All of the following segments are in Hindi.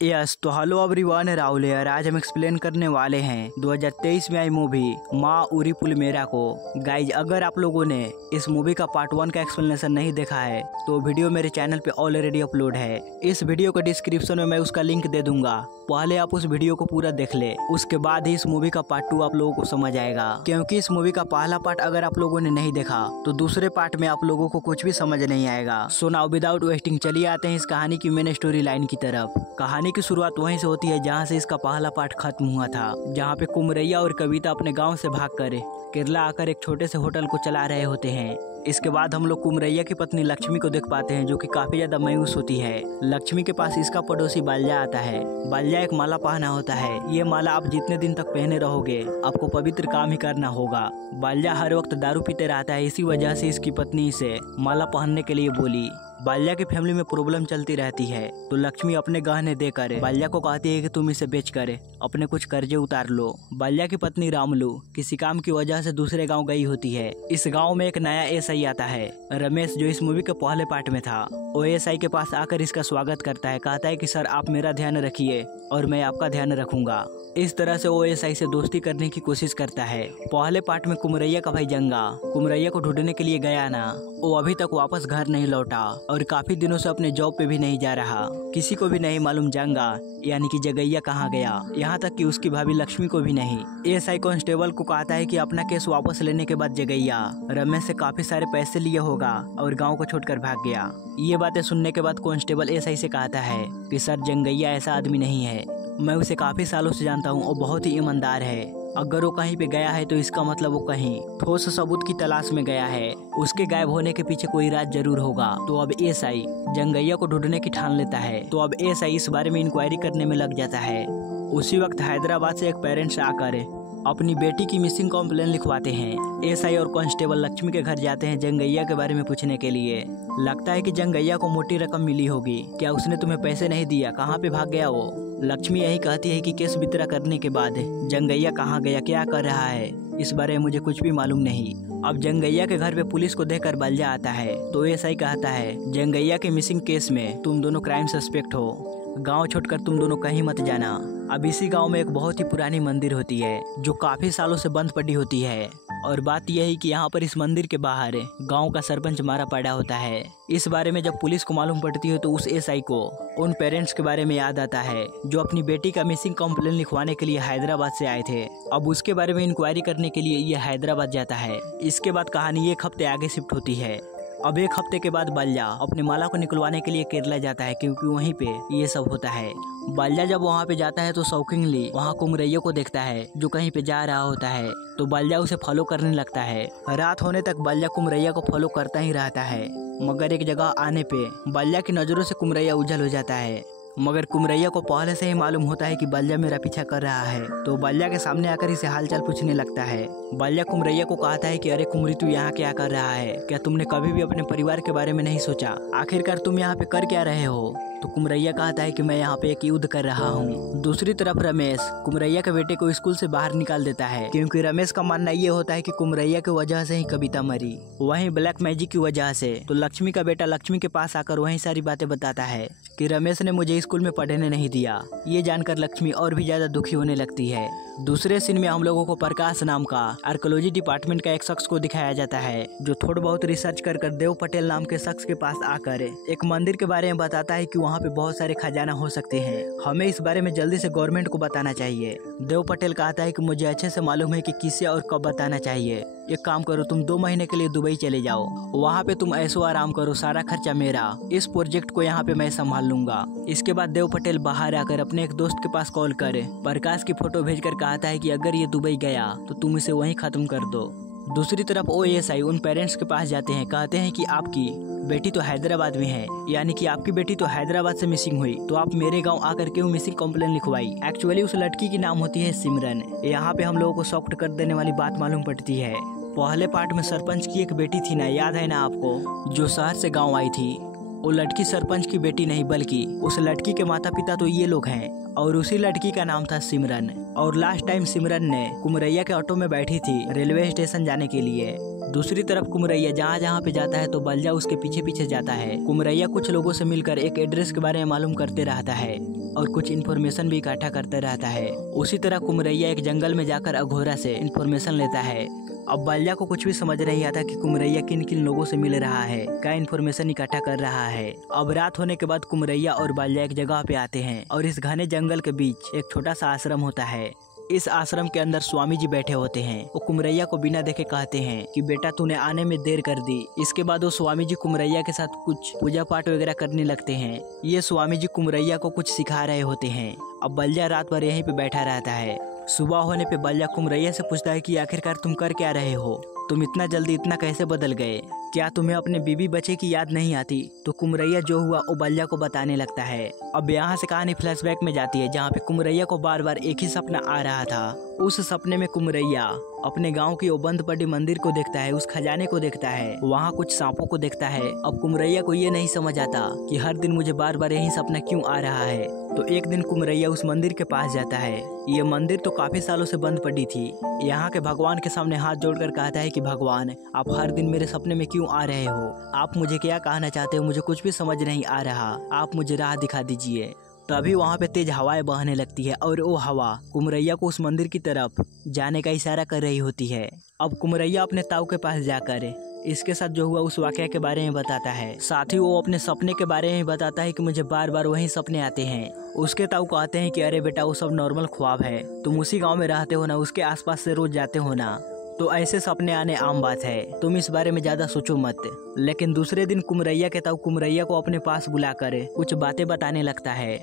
यस तो हेलो एवरीवन, राहुल यार। आज हम एक्सप्लेन करने वाले हैं 2023 में आई मूवी माँ उरी पुल मेरा को। गाइज, अगर आप लोगों ने इस मूवी का पार्ट 1 का एक्सप्लेनेशन नहीं देखा है तो वीडियो मेरे चैनल पे ऑलरेडी अपलोड है। इस वीडियो के डिस्क्रिप्शन में मैं उसका लिंक दे दूंगा। पहले आप उस वीडियो को पूरा देख ले, उसके बाद ही इस मूवी का पार्ट 2 आप लोगों को समझ आएगा। क्योंकि इस मूवी का पहला पार्ट अगर आप लोगों ने नहीं देखा तो दूसरे पार्ट में आप लोगों को कुछ भी समझ नहीं आएगा। सो नाउ विदाउट वेस्टिंग चलिए आते हैं इस कहानी की मेन स्टोरी लाइन की तरफ। कहानी की शुरुआत वहीं से होती है जहां से इसका पहला पार्ट खत्म हुआ था, जहां पे कुमरैया और कविता अपने गांव से भागकर केरला आकर एक छोटे से होटल को चला रहे होते हैं। इसके बाद हम लोग कुमरैया की पत्नी लक्ष्मी को देख पाते हैं, जो कि काफी ज्यादा मायूस होती है। लक्ष्मी के पास इसका पड़ोसी बाल्या आता है। बाल्या एक माला पहना होता है। ये माला आप जितने दिन तक पहने रहोगे आपको पवित्र काम ही करना होगा। बाल्या हर वक्त दारू पीते रहता है, इसी वजह से इसकी पत्नी इसे माला पहनने के लिए बोली। बाल्या की फैमिली में प्रॉब्लम चलती रहती है, तो लक्ष्मी अपने गहने देकर बाल्या को कहती है कि तुम इसे बेचकर अपने कुछ कर्जे उतार लो। बाल्या की पत्नी रामलू किसी काम की वजह से दूसरे गांव गई होती है। इस गांव में एक नया एसआई आता है, रमेश, जो इस मूवी के पहले पार्ट में था। वो एसआई के पास आकर इसका स्वागत करता है, कहता है कि सर आप मेरा ध्यान रखिए और मैं आपका ध्यान रखूंगा। इस तरह से वो एसआई से दोस्ती करने की कोशिश करता है। पहले पार्ट में कुमरैया का भाई जंगा कुमरैया को ढूंढने के लिए गया ना, वो अभी तक वापस घर नहीं लौटा और काफी दिनों से अपने जॉब पे भी नहीं जा रहा। किसी को भी नहीं मालूम जंगा यानी कि जगैया कहाँ गया, यहाँ तक कि उसकी भाभी लक्ष्मी को भी नहीं। एसआई कांस्टेबल को कहता है कि अपना केस वापस लेने के बाद जगैया रमेश से काफी सारे पैसे लिए होगा और गाँव को छोड़कर भाग गया। ये बातें सुनने के बाद कांस्टेबल एसआई से कहता है कि सर जंगैया ऐसा आदमी नहीं है, मैं उसे काफी सालों से जानता हूँ, वो बहुत ही ईमानदार है। अगर वो कहीं पे गया है तो इसका मतलब वो कहीं ठोस सबूत की तलाश में गया है। उसके गायब होने के पीछे कोई राज जरूर होगा। तो अब एसआई जंगैया को ढूंढने की ठान लेता है। तो अब एसआई इस बारे में इंक्वायरी करने में लग जाता है। उसी वक्त हैदराबाद से एक पेरेंट्स आकर अपनी बेटी की मिसिंग कंप्लेन लिखवाते हैं। एसआई और कांस्टेबल लक्ष्मी के घर जाते हैं जंगैया के बारे में पूछने के लिए। लगता है कि जंगैया को मोटी रकम मिली होगी। क्या उसने तुम्हें पैसे नहीं दिया? कहाँ पे भाग गया वो? लक्ष्मी यही कहती है कि केस वित्ड्रॉ करने के बाद जंगैया कहाँ गया, क्या कर रहा है, इस बारे में मुझे कुछ भी मालूम नहीं। अब जंगैया के घर पे पुलिस को देखकर बाल्या आता है। तो एसआई कहता है जंगैया के मिसिंग केस में तुम दोनों क्राइम सस्पेक्ट हो, गांव छोड़कर तुम दोनों कहीं मत जाना। अब इसी गांव में एक बहुत ही पुरानी मंदिर होती है जो काफी सालों से बंद पड़ी होती है। और बात यह है कि यहाँ पर इस मंदिर के बाहर गांव का सरपंच मारा पड़ा होता है। इस बारे में जब पुलिस को मालूम पड़ती है तो उस एसआई को उन पेरेंट्स के बारे में याद आता है जो अपनी बेटी का मिसिंग कंप्लेन लिखवाने के लिए हैदराबाद से आए थे। अब उसके बारे में इंक्वायरी करने के लिए ये हैदराबाद जाता है। इसके बाद कहानी एक हफ्ते आगे शिफ्ट होती है। अब एक हफ्ते के बाद बाल्या अपने माला को निकलवाने के लिए केरला जाता है, क्योंकि वहीं पे ये सब होता है। बाल्या जब वहाँ पे जाता है तो शौकिंगली वहाँ कुमरैया को देखता है जो कहीं पे जा रहा होता है। तो बाल्या उसे फॉलो करने लगता है। रात होने तक बाल्या कुमरैया को फॉलो करता ही रहता है, मगर एक जगह आने पे बाल्या की नजरों से कुमरैया उजल हो जाता है। मगर कुमरैया को पहले से ही मालूम होता है कि बाल्या मेरा पीछा कर रहा है। तो बाल्या के सामने आकर इसे हालचाल पूछने लगता है। बाल्या कुमरैया को कहता है कि अरे कुमरी, तू यहाँ क्या कर रहा है? क्या तुमने कभी भी अपने परिवार के बारे में नहीं सोचा? आखिरकार तुम यहाँ पे कर क्या रहे हो? तो कुमरैया कहता है कि मैं यहाँ पे एक युद्ध कर रहा हूँ। दूसरी तरफ रमेश कुमरैया के बेटे को स्कूल से बाहर निकाल देता है, क्योंकि रमेश का मानना ये होता है कि कुमरैया की वजह से ही कविता मरी, वहीं ब्लैक मैजिक की वजह से। तो लक्ष्मी का बेटा लक्ष्मी के पास आकर वही सारी बातें बताता है कि रमेश ने मुझे स्कूल में पढ़ने नहीं दिया। ये जानकर लक्ष्मी और भी ज्यादा दुखी होने लगती है। दूसरे सीन में हम लोगों को प्रकाश नाम का आर्कोलॉजी डिपार्टमेंट का एक शख्स को दिखाया जाता है, जो थोड़ा बहुत रिसर्च कर देव पटेल नाम के शख्स के पास आकर एक मंदिर के बारे में बताता है कि वहाँ पे बहुत सारे खजाना हो सकते हैं। हमें इस बारे में जल्दी से गवर्नमेंट को बताना चाहिए। देव पटेल कहता है कि मुझे अच्छे से मालूम है कि किसे और कब बताना चाहिए। एक काम करो, तुम 2 महीने के लिए दुबई चले जाओ, वहाँ पे तुम ऐसो आराम करो, सारा खर्चा मेरा, इस प्रोजेक्ट को यहाँ पे मैं संभाल लूंगा। इसके बाद देव पटेल बाहर आकर अपने एक दोस्त के पास कॉल करे प्रकाश की फोटो भेजकर कहता है कि अगर ये दुबई गया तो तुम इसे वहीं खत्म कर दो। दूसरी तरफ ओएसआई उन पेरेंट्स के पास जाते हैं, कहते हैं कि आपकी बेटी तो हैदराबाद में है, यानी कि आपकी बेटी तो हैदराबाद से मिसिंग हुई, तो आप मेरे गांव आकर क्यों मिसिंग कंप्लेन लिखवाई? एक्चुअली उस लड़की की नाम होती है सिमरन। यहाँ पे हम लोगों को शॉक्ड कर देने वाली बात मालूम पड़ती है। पहले पार्ट में सरपंच की एक बेटी थी ना, याद है ना आपको, जो शहर से गाँव आई थी। वो लड़की सरपंच की बेटी नहीं बल्कि उस लड़की के माता पिता तो ये लोग हैं और उसी लड़की का नाम था सिमरन। और लास्ट टाइम सिमरन ने कुमरैया के ऑटो में बैठी थी रेलवे स्टेशन जाने के लिए। दूसरी तरफ कुमरैया जहाँ जहाँ पे जाता है तो बल्जा उसके पीछे पीछे जाता है। कुमरैया कुछ लोगों से मिलकर एक एड्रेस के बारे में मालूम करते रहता है और कुछ इन्फॉर्मेशन भी इकट्ठा करते रहता है। उसी तरह कुमरैया एक जंगल में जाकर अघोरा से इन्फॉर्मेशन लेता है। अब बल्जा को कुछ भी समझ नहीं आता कि कुमरैया किन किन लोगों से मिल रहा है, क्या इन्फॉर्मेशन इकट्ठा कर रहा है। अब रात होने के बाद कुमरैया और बल्जा एक जगह पे आते हैं और इस घने जंगल के बीच एक छोटा सा आश्रम होता है। इस आश्रम के अंदर स्वामी जी बैठे होते हैं। वो कुमरैया को बिना देखे कहते हैं कि बेटा तूने आने में देर कर दी। इसके बाद वो स्वामी जी कुमरैया के साथ कुछ पूजा पाठ वगैरह करने लगते हैं। ये स्वामी जी कुमरैया को कुछ सिखा रहे होते हैं। अब बल्जा रात भर यहीं पे बैठा रहता है। सुबह होने पे बल्जा कुमरैया से पूछता है कि आखिरकार तुम कर क्या रहे हो, तुम इतना जल्दी इतना कैसे बदल गए, क्या तुम्हें अपने बीबी बच्चे की याद नहीं आती। तो कुमरैया जो हुआ वो बल्जा को बताने लगता है। अब यहाँ से कहानी फ्लैशबैक में जाती है जहाँ पे कुमरैया को बार बार एक ही सपना आ रहा था। उस सपने में कुमरैया अपने गांव की वो बंद पड़ी मंदिर को देखता है, उस खजाने को देखता है, वहाँ कुछ सांपों को देखता है। अब कुमरैया को ये नहीं समझ आता कि हर दिन मुझे बार बार यही सपना क्यों आ रहा है। तो एक दिन कुमरैया उस मंदिर के पास जाता है। ये मंदिर तो काफी सालों से बंद पड़ी थी। यहाँ के भगवान के सामने हाथ जोड़कर कहता है कि भगवान आप हर दिन मेरे सपने में क्यों आ रहे हो, आप मुझे क्या कहना चाहते हो, मुझे कुछ भी समझ नहीं आ रहा, आप मुझे राह दिखा दीजिए। तभी वहाँ पे तेज हवाएं बहने लगती है और वो हवा कुमरैया को उस मंदिर की तरफ जाने का इशारा कर रही होती है। अब कुमरैया अपने ताऊ के पास जाकर इसके साथ जो हुआ उस वाकया के बारे में बताता है। साथ ही वो अपने सपने के बारे में बताता है कि मुझे बार बार वही सपने आते हैं। उसके ताऊ कहते हैं कि अरे बेटा वो सब नॉर्मल ख्वाब है, तुम उसी गांव में रहते हो ना, उसके आसपास से रोज जाते हो ना, तो ऐसे सपने आने आम बात है, तुम इस बारे में ज्यादा सोचो मत। लेकिन दूसरे दिन कुमरैया के ताऊ कुमरैया को अपने पास बुलाकर कुछ बातें बताने लगता है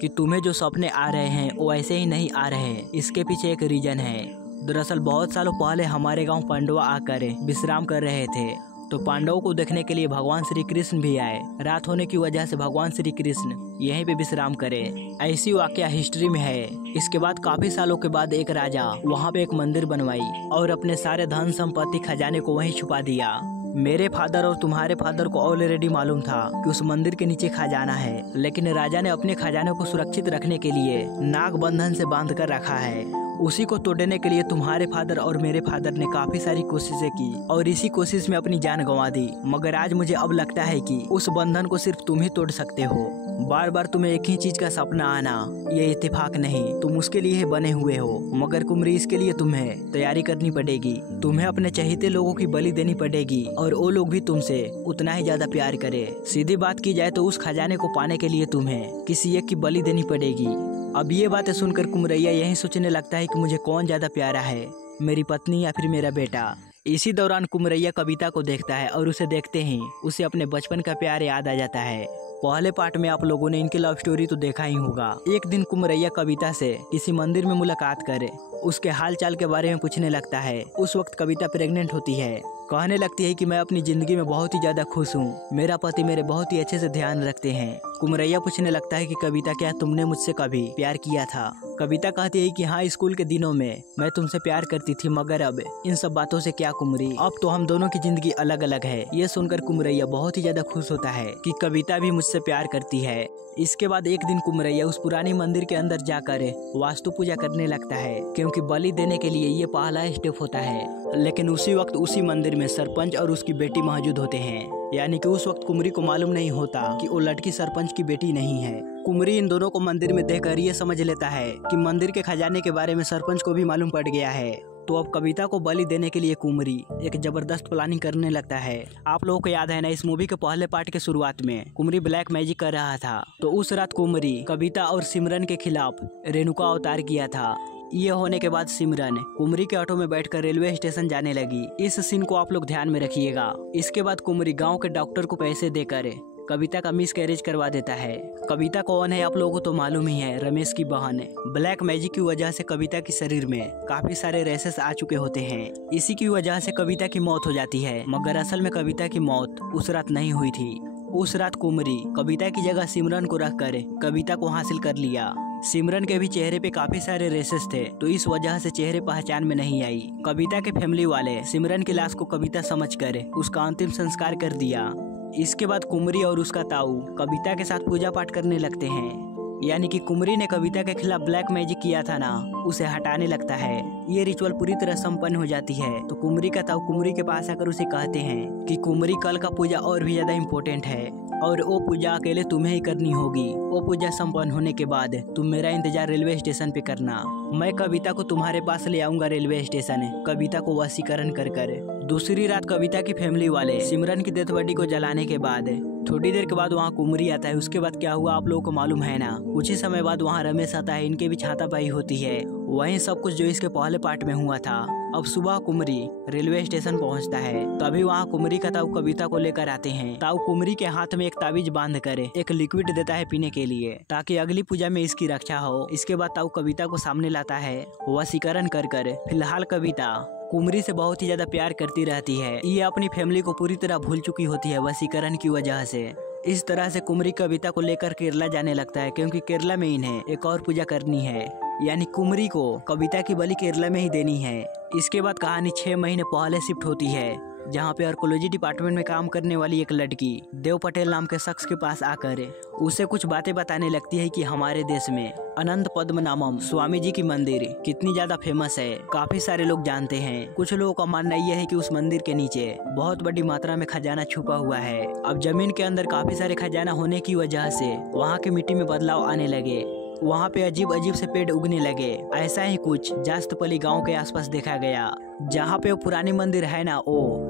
कि तुम्हें जो सपने आ रहे हैं वो ऐसे ही नहीं आ रहे, इसके पीछे एक रीजन है। दरअसल बहुत सालों पहले हमारे गांव पांडवा आकर विश्राम कर रहे थे, तो पांडवों को देखने के लिए भगवान श्री कृष्ण भी आए। रात होने की वजह से भगवान श्री कृष्ण यहीं पे विश्राम करे, ऐसी वाकया हिस्ट्री में है। इसके बाद काफी सालों के बाद एक राजा वहाँ पे एक मंदिर बनवाई और अपने सारे धन संपत्ति खजाने को वहीं छुपा दिया। मेरे फादर और तुम्हारे फादर को ऑलरेडी मालूम था कि उस मंदिर के नीचे खजाना है, लेकिन राजा ने अपने खजाने को सुरक्षित रखने के लिए नाग बंधन से बांध कर रखा है। उसी को तोड़ने के लिए तुम्हारे फादर और मेरे फादर ने काफी सारी कोशिशें की और इसी कोशिश में अपनी जान गंवा दी। मगर आज मुझे अब लगता है कि उस बंधन को सिर्फ तुम ही तोड़ सकते हो। बार बार तुम्हें एक ही चीज का सपना आना ये इत्तेफाक नहीं, तुम उसके लिए बने हुए हो। मगर कुमरी इसके लिए तुम्हें तैयारी करनी पड़ेगी, तुम्हें अपने चाहते लोगों की बलि देनी पड़ेगी और वो लोग भी तुमसे उतना ही ज्यादा प्यार करे। सीधी बात की जाए तो उस खजाने को पाने के लिए तुम्हें किसी एक की बलि देनी पड़ेगी। अब ये बातें सुनकर कुमरैया यही सोचने लगता है कि मुझे कौन ज्यादा प्यारा है, मेरी पत्नी या फिर मेरा बेटा। इसी दौरान कुमरैया कविता को देखता है और उसे देखते ही उसे अपने बचपन का प्यार याद आ जाता है। पहले पार्ट में आप लोगों ने इनकी लव स्टोरी तो देखा ही होगा। एक दिन कुमरैया कविता से किसी मंदिर में मुलाकात करे, उसके हाल चाल के बारे में पूछने लगता है। उस वक्त कविता प्रेग्नेंट होती है, कहने लगती है कि मैं अपनी जिंदगी में बहुत ही ज्यादा खुश हूँ, मेरा पति मेरे बहुत ही अच्छे से ध्यान रखते हैं। कुमरैया पूछने लगता है कि कविता क्या तुमने मुझसे कभी प्यार किया था। कविता कहती है कि हाँ, स्कूल के दिनों में मैं तुमसे प्यार करती थी, मगर अब इन सब बातों से क्या कुमरी, अब तो हम दोनों की जिंदगी अलग अलग है। ये सुनकर कुमरैया बहुत ही ज्यादा खुश होता है कि कविता भी मुझसे प्यार करती है। इसके बाद एक दिन कुमरैया उस पुरानी मंदिर के अंदर जाकर वास्तु पूजा करने लगता है, क्योंकि बलि देने के लिए ये पहला स्टेप होता है। लेकिन उसी वक्त उसी मंदिर में सरपंच और उसकी बेटी मौजूद होते हैं, यानी कि उस वक्त कुमरी को मालूम नहीं होता कि वो लड़की सरपंच की बेटी नहीं है। कुमरी इन दोनों को मंदिर में देखकर ये समझ लेता है कि मंदिर के खजाने के बारे में सरपंच को भी मालूम पड़ गया है। तो अब कविता को बलि देने के लिए कुमरी एक जबरदस्त प्लानिंग करने लगता है। आप लोगों को याद है ना, इस मूवी के पहले पार्ट के शुरुआत में कुमरी ब्लैक मैजिक कर रहा था, तो उस रात कुमरी कविता और सिमरन के खिलाफ रेणुका अवतार किया था। ये होने के बाद सिमरन कुमरी के ऑटो में बैठकर रेलवे स्टेशन जाने लगी। इस सीन को आप लोग ध्यान में रखिएगा। इसके बाद कुमरी गांव के डॉक्टर को पैसे देकर कविता का मिस कैरेज करवा देता है। कविता कौन है आप लोगों को तो मालूम ही है, रमेश की बहन। ब्लैक मैजिक की वजह से कविता के शरीर में काफी सारे रेसेस आ चुके होते हैं, इसी की वजह से कविता की मौत हो जाती है। मगर असल में कविता की मौत उस रात नहीं हुई थी। उस रात कुमरी कविता की जगह सिमरन को रखकर कविता को हासिल कर लिया। सिमरन के भी चेहरे पे काफी सारे रेसेस थे, तो इस वजह से चेहरे पहचान में नहीं आई। कविता के फैमिली वाले सिमरन की लाश को कविता समझकर उसका अंतिम संस्कार कर दिया। इसके बाद कुमरी और उसका ताऊ कविता के साथ पूजा पाठ करने लगते हैं। यानी कि कुमरी ने कविता के खिलाफ ब्लैक मैजिक किया था ना, उसे हटाने लगता है। ये रिचुअल पूरी तरह संपन्न हो जाती है तो कुमरी का ताऊ कुमरी के पास आकर उसे कहते हैं कि कुमरी कल का पूजा और भी ज्यादा इम्पोर्टेंट है और वो पूजा अकेले तुम्हें ही करनी होगी। वो पूजा संपन्न होने के बाद तुम मेरा इंतजार रेलवे स्टेशन पे करना। मैं कविता को तुम्हारे पास ले आऊंगा रेलवे स्टेशन, कविता को वशीकरण कर। दूसरी रात कविता की फैमिली वाले सिमरन की डेथ बॉडी को जलाने के बाद थोड़ी देर के बाद वहाँ कुमरी आता है। उसके बाद क्या हुआ आप लोगों को मालूम है ना। कुछ ही समय बाद वहाँ रमेश आता है, इनके भी हाथापाई होती है। वही सब कुछ जो इसके पहले पार्ट में हुआ था। अब सुबह कुमरी रेलवे स्टेशन पहुंचता है, तभी वहाँ कुमरी का ताऊ कविता को लेकर आते हैं। ताऊ कुमरी के हाथ में एक ताबीज बांध कर एक लिक्विड देता है पीने के लिए, ताकि अगली पूजा में इसकी रक्षा हो। इसके बाद ताऊ कविता को सामने लाता है वशीकरण कर। फिलहाल कविता कुमरी से बहुत ही ज्यादा प्यार करती रहती है। ये अपनी फैमिली को पूरी तरह भूल चुकी होती है वशीकरण की वजह से। इस तरह से कुमरी कविता को लेकर केरला जाने लगता है, क्योंकि केरला में इन्हें एक और पूजा करनी है। यानी कुमरी को कविता की बलि केरला में ही देनी है। इसके बाद कहानी 6 महीने पहले शिफ्ट होती है, जहाँ पे आर्कोलॉजी डिपार्टमेंट में काम करने वाली एक लड़की देव पटेल नाम के शख्स के पास आकर उसे कुछ बातें बताने लगती है कि हमारे देश में अनंत पद्मनाभम स्वामी जी की मंदिर कितनी ज्यादा फेमस है, काफी सारे लोग जानते हैं। कुछ लोगों का मानना यह है कि उस मंदिर के नीचे बहुत बड़ी मात्रा में खजाना छुपा हुआ है। अब जमीन के अंदर काफी सारे खजाना होने की वजह से वहाँ की मिट्टी में बदलाव आने लगे, वहाँ पे अजीब अजीब से पेड़ उगने लगे। ऐसा ही कुछ जास्तपली गांव के आसपास देखा गया, जहाँ पे वो पुरानी मंदिर है ना।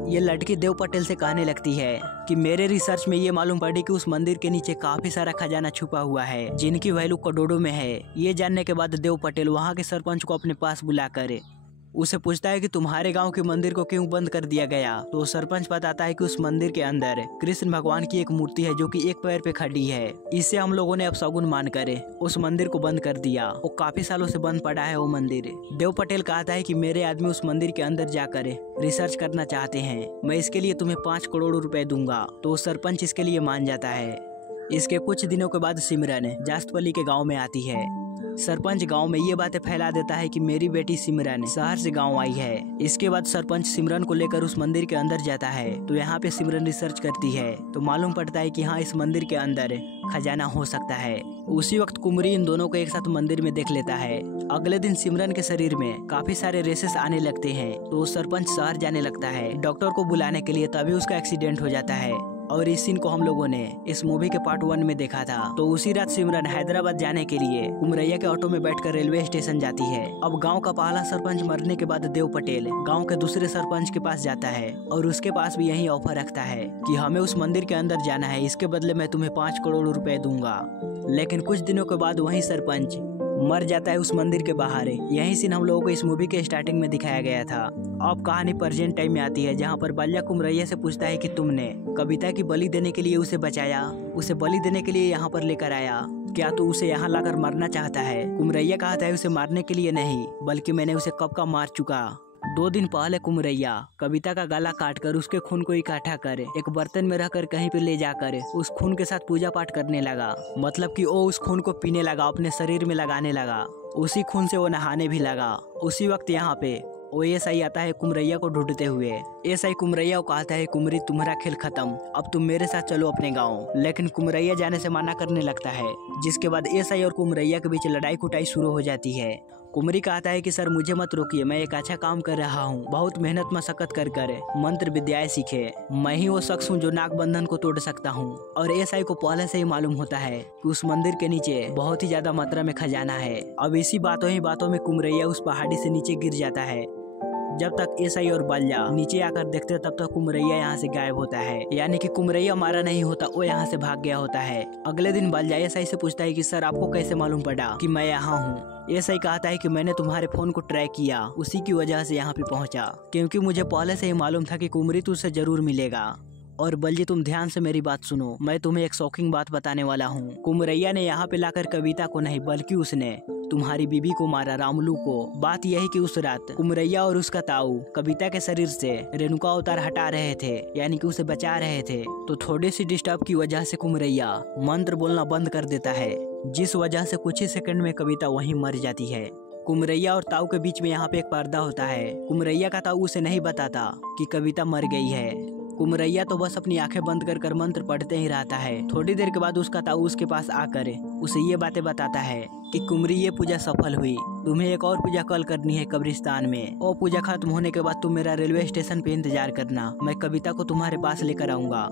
ये लड़की देव पटेल से कहने लगती है कि मेरे रिसर्च में ये मालूम पड़ी कि उस मंदिर के नीचे काफी सारा खजाना छुपा हुआ है, जिनकी वैल्यू करोड़ों में है। ये जानने के बाद देव पटेल वहाँ के सरपंच को अपने पास बुलाकर उसे पूछता है कि तुम्हारे गांव के मंदिर को क्यों बंद कर दिया गया। तो सरपंच बताता है कि उस मंदिर के अंदर कृष्ण भगवान की एक मूर्ति है जो कि एक पैर पे खड़ी है। इससे हम लोगों ने अब शगुन मानकर उस मंदिर को बंद कर दिया। वो काफी सालों से बंद पड़ा है वो मंदिर। देव पटेल कहता है कि मेरे आदमी उस मंदिर के अंदर जाकर रिसर्च करना चाहते हैं, मैं इसके लिए तुम्हें 5 करोड़ रुपए दूंगा। तो सरपंच इसके लिए मान जाता है। इसके कुछ दिनों के बाद सिमरन जास्तपली के गाँव में आती है। सरपंच गांव में ये बातें फैला देता है कि मेरी बेटी सिमरन शहर से गांव आई है। इसके बाद सरपंच सिमरन को लेकर उस मंदिर के अंदर जाता है। तो यहाँ पे सिमरन रिसर्च करती है तो मालूम पड़ता है कि हाँ, इस मंदिर के अंदर खजाना हो सकता है। उसी वक्त कुमरी इन दोनों को एक साथ मंदिर में देख लेता है। अगले दिन सिमरन के शरीर में काफी सारे रेसेस आने लगते हैं, तो सरपंच शहर जाने लगता है डॉक्टर को बुलाने के लिए। तभी उसका एक्सीडेंट हो जाता है और इस सीन को हम लोगों ने इस मूवी के पार्ट 1 में देखा था। तो उसी रात सिमरन हैदराबाद जाने के लिए कुमरैया के ऑटो में बैठकर रेलवे स्टेशन जाती है। अब गांव का पहला सरपंच मरने के बाद देव पटेल गांव के दूसरे सरपंच के पास जाता है और उसके पास भी यही ऑफर रखता है कि हमें उस मंदिर के अंदर जाना है, इसके बदले मैं तुम्हें 5 करोड़ रुपए दूंगा। लेकिन कुछ दिनों के बाद वही सरपंच मर जाता है उस मंदिर के बाहर। यही सीन हम लोगों को इस मूवी के स्टार्टिंग में दिखाया गया था। अब कहानी प्रेजेंट टाइम में आती है, जहाँ पर बल्ला कुमरैया से पूछता है कि तुमने कविता की बलि देने के लिए उसे बचाया, उसे बलि देने के लिए यहाँ पर लेकर आया, क्या तू उसे यहाँ लाकर मारना चाहता है। कुमरैया कहता है उसे मारने के लिए नहीं, बल्कि मैंने उसे कब का मार चुका। 2 दिन पहले कुमरैया कविता का गला काटकर उसके खून को इकट्ठा कर एक बर्तन में रखकर कहीं पे ले जाकर उस खून के साथ पूजा पाठ करने लगा। मतलब कि वो उस खून को पीने लगा, अपने शरीर में लगाने लगा, उसी खून से वो नहाने भी लगा। उसी वक्त यहाँ पे वो एसआई आता है कुमरैया को ढूंढते हुए। एसआई कुमरैया को कहता है कुमरी तुम्हारा खेल खत्म, अब तुम मेरे साथ चलो अपने गाँव। लेकिन कुमरैया जाने से मना करने लगता है, जिसके बाद एसआई और कुमरैया के बीच लड़ाई कुटाई शुरू हो जाती है। कुमरी कहता है कि सर मुझे मत रोकिए, मैं एक अच्छा काम कर रहा हूँ, बहुत मेहनत मशक्कत कर मंत्र विद्याएं सीखे, मैं ही वो शख्स हूँ जो नाग बंधन को तोड़ सकता हूँ। और एसआई को पहले से ही मालूम होता है कि उस मंदिर के नीचे बहुत ही ज्यादा मात्रा में खजाना है। अब इसी बातों ही बातों में कुमरैया उस पहाड़ी से नीचे गिर जाता है। जब तक एसआई और बल्ला नीचे आकर देखते तब तक कुमरैया यहाँ से गायब होता है। यानी कि कुमरैया मारा नहीं होता, वो यहाँ से भाग गया होता है। अगले दिन बल्ला एसआई से पूछता है कि सर आपको कैसे मालूम पड़ा कि मैं यहाँ हूँ। एसआई कहता है कि मैंने तुम्हारे फोन को ट्रैक किया, उसी की वजह से यहाँ पे पहुँचा, क्योंकि मुझे पहले से ही मालूम था कि कुमरी तुझसे जरूर मिलेगा। और बल्जी तुम ध्यान से मेरी बात सुनो, मैं तुम्हें एक शॉकिंग बात बताने वाला हूँ। कुमरैया ने यहाँ पे लाकर कविता को नहीं बल्कि उसने तुम्हारी बीबी को मारा, रामलू को। बात यही कि उस रात कुमरैया और उसका ताऊ कविता के शरीर से रेणुका अवतार हटा रहे थे, यानी कि उसे बचा रहे थे। तो थोड़ी सी डिस्टर्ब की वजह से कुमरैया मंत्र बोलना बंद कर देता है, जिस वजह से कुछ ही सेकंड में कविता वहीं मर जाती है। कुमरैया और ताऊ के बीच में यहाँ पे एक पर्दा होता है। कुमरैया का ताऊ उसे नहीं बताता कि कविता मर गई है। कुमरैया तो बस अपनी आंखें बंद कर मंत्र पढ़ते ही रहता है। थोड़ी देर के बाद उसका ताऊ उसके पास आकर उसे ये बातें बताता है कि कुमरी ये पूजा सफल हुई, तुम्हें एक और पूजा कल करनी है कब्रिस्तान में। और पूजा खत्म होने के बाद तुम मेरा रेलवे स्टेशन पे इंतजार करना, मैं कविता को तुम्हारे पास लेकर आऊंगा।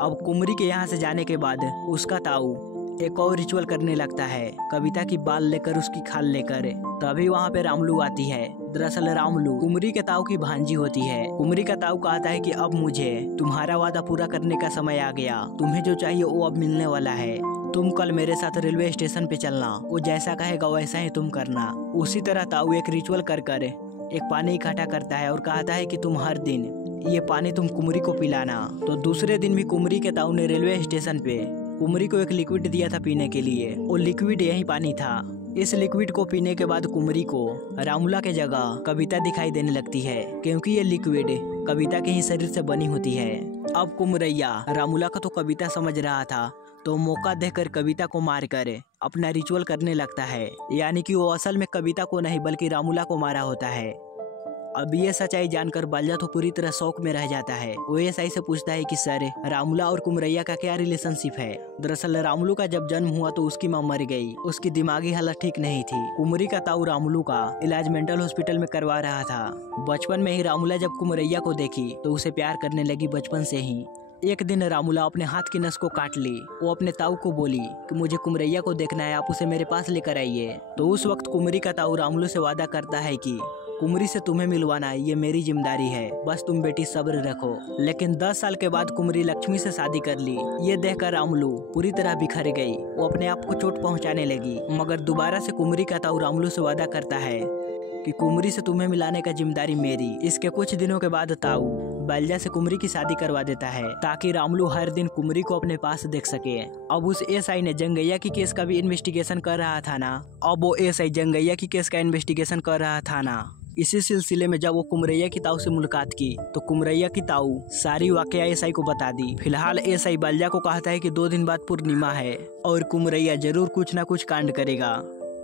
अब कुमरी के यहाँ से जाने के बाद उसका ताऊ एक और रिचुअल करने लगता है, कविता की बाल लेकर उसकी खाल लेकर। तभी वहाँ पे रामलू आती है। दरअसल रामलू कुमरी के ताऊ की भांजी होती है। कुमरी का ताऊ कहता है कि अब मुझे तुम्हारा वादा पूरा करने का समय आ गया, तुम्हें जो चाहिए वो अब मिलने वाला है। तुम कल मेरे साथ रेलवे स्टेशन पे चलना, वो जैसा कहेगा वैसा ही तुम करना। उसी तरह ताऊ एक रिचुअल कर एक पानी इकट्ठा करता है और कहता है कि तुम हर दिन ये पानी तुम कुमरी को पिलाना। तो दूसरे दिन भी कुमरी के ताऊ ने रेलवे स्टेशन पे कुमरी को एक लिक्विड दिया था पीने के लिए। वो लिक्विड यही पानी था। इस लिक्विड को पीने के बाद कुमरी को रामुला के जगह कविता दिखाई देने लगती है, क्योंकि ये लिक्विड कविता के ही शरीर से बनी होती है। अब कुमरैया रामुला का तो कविता समझ रहा था, तो मौका देकर कविता को मारकर अपना रिचुअल करने लगता है, यानी कि वो असल में कविता को नहीं बल्कि रामुला को मारा होता है। अब ये सच्चाई जानकर बाल्या तो पूरी तरह शौक में रह जाता है। वो एसआई से पूछता है कि सर, रामुला और कुमरैया का क्या रिलेशनशिप है। दरअसल रामुलू का जब जन्म हुआ तो उसकी मां मर गई, उसकी दिमागी हालत ठीक नहीं थी। कुमरी का ताऊ रामुलू का इलाज मेंटल हॉस्पिटल में करवा रहा था। बचपन में ही रामुला जब कुमरैया को देखी तो उसे प्यार करने लगी बचपन से ही। एक दिन रामुला अपने हाथ की नस को काट ली। वो अपने ताऊ को बोली कि मुझे कुमरैया को देखना है, आप उसे मेरे पास लेकर आइए। तो उस वक्त कुमरी का ताऊ रामुलू से वादा करता है कि कुमरी से तुम्हें मिलवाना ये मेरी जिम्मेदारी है, बस तुम बेटी सब्र रखो। लेकिन 10 साल के बाद कुमरी लक्ष्मी से शादी कर ली। ये देखकर रामुलू पूरी तरह बिखर गई, वो अपने आप को चोट पहुंचाने लगी। मगर दोबारा से कुमरी का ताऊ रामुलू से वादा करता है कि कुमरी से तुम्हें मिलाने का जिम्मेदारी मेरी। इसके कुछ दिनों के बाद ताऊ बाल्या से कुमरी की शादी करवा देता है, ताकि रामुलू हर दिन कुमरी को अपने पास देख सके। अब उस एसआई ने जंगैया की केस का भी इन्वेस्टिगेशन कर रहा था ना। अब वो एसआई जंगैया की केस का इन्वेस्टिगेशन कर रहा था ना। इसी सिलसिले में जब वो कुमरैया की ताऊ से मुलाकात की तो कुमरैया की ताऊ सारी वाकया एसआई को बता दी। फिलहाल एसआई बाल्या को कहता है कि 2 दिन बाद पूर्णिमा है और कुमरैया जरूर कुछ न कुछ कांड करेगा।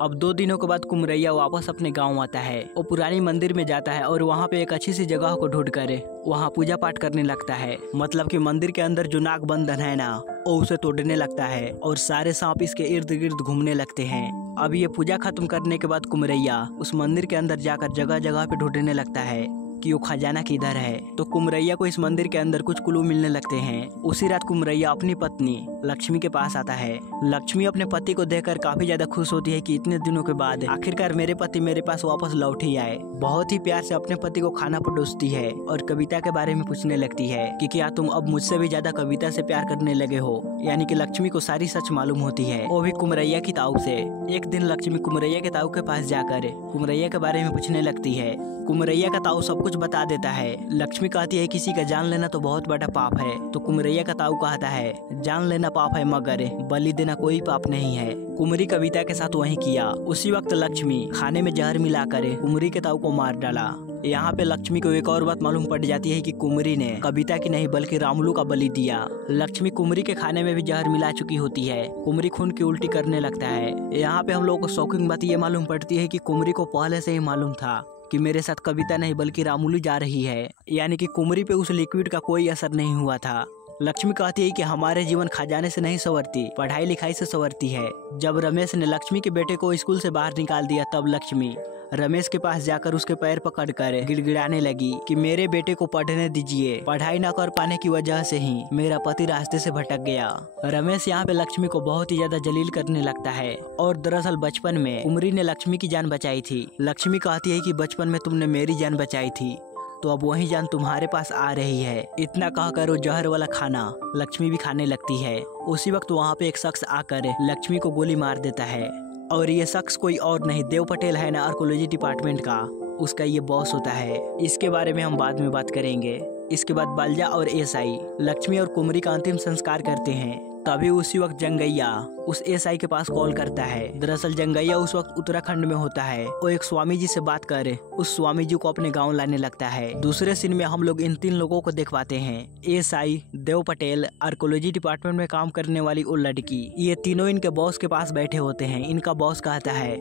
अब 2 दिनों के बाद कुमरैया वापस अपने गांव आता है। वो पुरानी मंदिर में जाता है और वहां पे एक अच्छी सी जगह को ढूंढ कर वहां पूजा पाठ करने लगता है। मतलब कि मंदिर के अंदर जो नाग बंधन है ना, वो उसे तोड़ने लगता है और सारे सांप इसके इर्द गिर्द घूमने लगते हैं। अब ये पूजा खत्म करने के बाद कुमरैया उस मंदिर के अंदर जाकर जगह जगह पे ढूंढने लगता है कि वो खजाना किधर है। तो कुमरैया को इस मंदिर के अंदर कुछ क्लू मिलने लगते हैं। उसी रात कुमरैया अपनी पत्नी लक्ष्मी के पास आता है। लक्ष्मी अपने पति को देखकर काफी ज्यादा खुश होती है कि इतने दिनों के बाद आखिरकार मेरे पति मेरे पास वापस लौट ही आए। बहुत ही प्यार से अपने पति को खाना परोसती है और कविता के बारे में पूछने लगती है कि क्या तुम अब मुझसे भी ज्यादा कविता से प्यार करने लगे हो। यानी कि लक्ष्मी को सारी सच मालूम होती है, वो भी कुमरैया की ताऊ से। एक दिन लक्ष्मी कुमरैया के ताऊ के पास जाकर कुमरैया के बारे में पूछने लगती है। कुमरैया का ताऊ सब कुछ बता देता है। लक्ष्मी कहती है किसी का जान लेना तो बहुत बड़ा पाप है। तो कुमरैया का ताऊ कहता है जान लेना पाप है मगर बलि देना कोई पाप नहीं है। कुमरी कविता के साथ वही किया। उसी वक्त लक्ष्मी खाने में जहर मिलाकर कुमरी के ताऊ को मार डाला। यहाँ पे लक्ष्मी को एक और बात मालूम पड़ जाती है कि कुमरी ने कविता की नहीं बल्कि रामुलू का बलि दिया। लक्ष्मी कुमरी के खाने में भी जहर मिला चुकी होती है। कुमरी खून की उल्टी करने लगता है। यहाँ पे हम लोग को शॉकिंग बात ये मालूम पड़ती है कि कुमरी को पहले से ही मालूम था कि मेरे साथ कविता नहीं बल्कि रामुलू जा रही है। यानी कि कुमरी पे उस लिक्विड का कोई असर नहीं हुआ था। लक्ष्मी कहती है कि हमारे जीवन खजाने से नहीं संवरती, पढ़ाई लिखाई से संवरती है। जब रमेश ने लक्ष्मी के बेटे को स्कूल से बाहर निकाल दिया तब लक्ष्मी रमेश के पास जाकर उसके पैर पकड़कर गिड़गिड़ाने लगी कि मेरे बेटे को पढ़ने दीजिए, पढ़ाई न कर पाने की वजह से ही मेरा पति रास्ते से भटक गया। रमेश यहाँ पे लक्ष्मी को बहुत ही ज्यादा जलील करने लगता है। और दरअसल बचपन में कुमरी ने लक्ष्मी की जान बचाई थी। लक्ष्मी कहती है कि बचपन में तुमने मेरी जान बचाई थी तो अब वही जान तुम्हारे पास आ रही है। इतना कहकर वो जहर वाला खाना लक्ष्मी भी खाने लगती है। उसी वक्त वहाँ पे एक शख्स आकर लक्ष्मी को गोली मार देता है और ये शख्स कोई और नहीं देव पटेल है ना, आर्कोलॉजी डिपार्टमेंट का उसका ये बॉस होता है। इसके बारे में हम बाद में बात करेंगे। इसके बाद बाल्या और एसआई लक्ष्मी और कुमरी का अंतिम संस्कार करते हैं। तभी उसी वक्त जंगैया उस एसआई के पास कॉल करता है। दरअसल जंगैया उस वक्त उत्तराखंड में होता है। वो एक स्वामी जी से बात कर उस स्वामी जी को अपने गांव लाने लगता है। दूसरे सीन में हम लोग इन 3 लोगों को दिखवाते हैं, SI, Dev Patel, archaeology department में काम करने वाली वो लड़की। ये तीनों इनके बॉस के पास बैठे होते हैं। इनका बॉस कहता है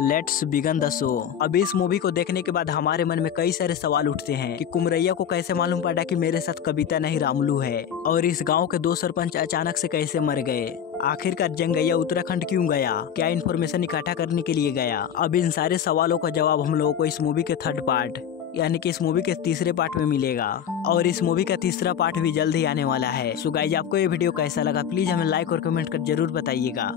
लेट्स बिगन द शो। अब इस मूवी को देखने के बाद हमारे मन में कई सारे सवाल उठते हैं कि कुमरैया को कैसे मालूम पड़ा कि मेरे साथ कविता नहीं रामुलू है, और इस गांव के 2 सरपंच अचानक से कैसे मर गए, आखिरकार जंगैया उत्तराखंड क्यों गया, क्या इन्फॉर्मेशन इकट्ठा करने के लिए गया। अब इन सारे सवालों का जवाब हम लोगों को इस मूवी के 3rd पार्ट यानी कि इस मूवी के तीसरे पार्ट में मिलेगा, और इस मूवी का तीसरा पार्ट भी जल्द ही आने वाला है। सो गाइज, आपको ये वीडियो कैसा लगा प्लीज हमें लाइक और कमेंट कर जरूर बताइएगा।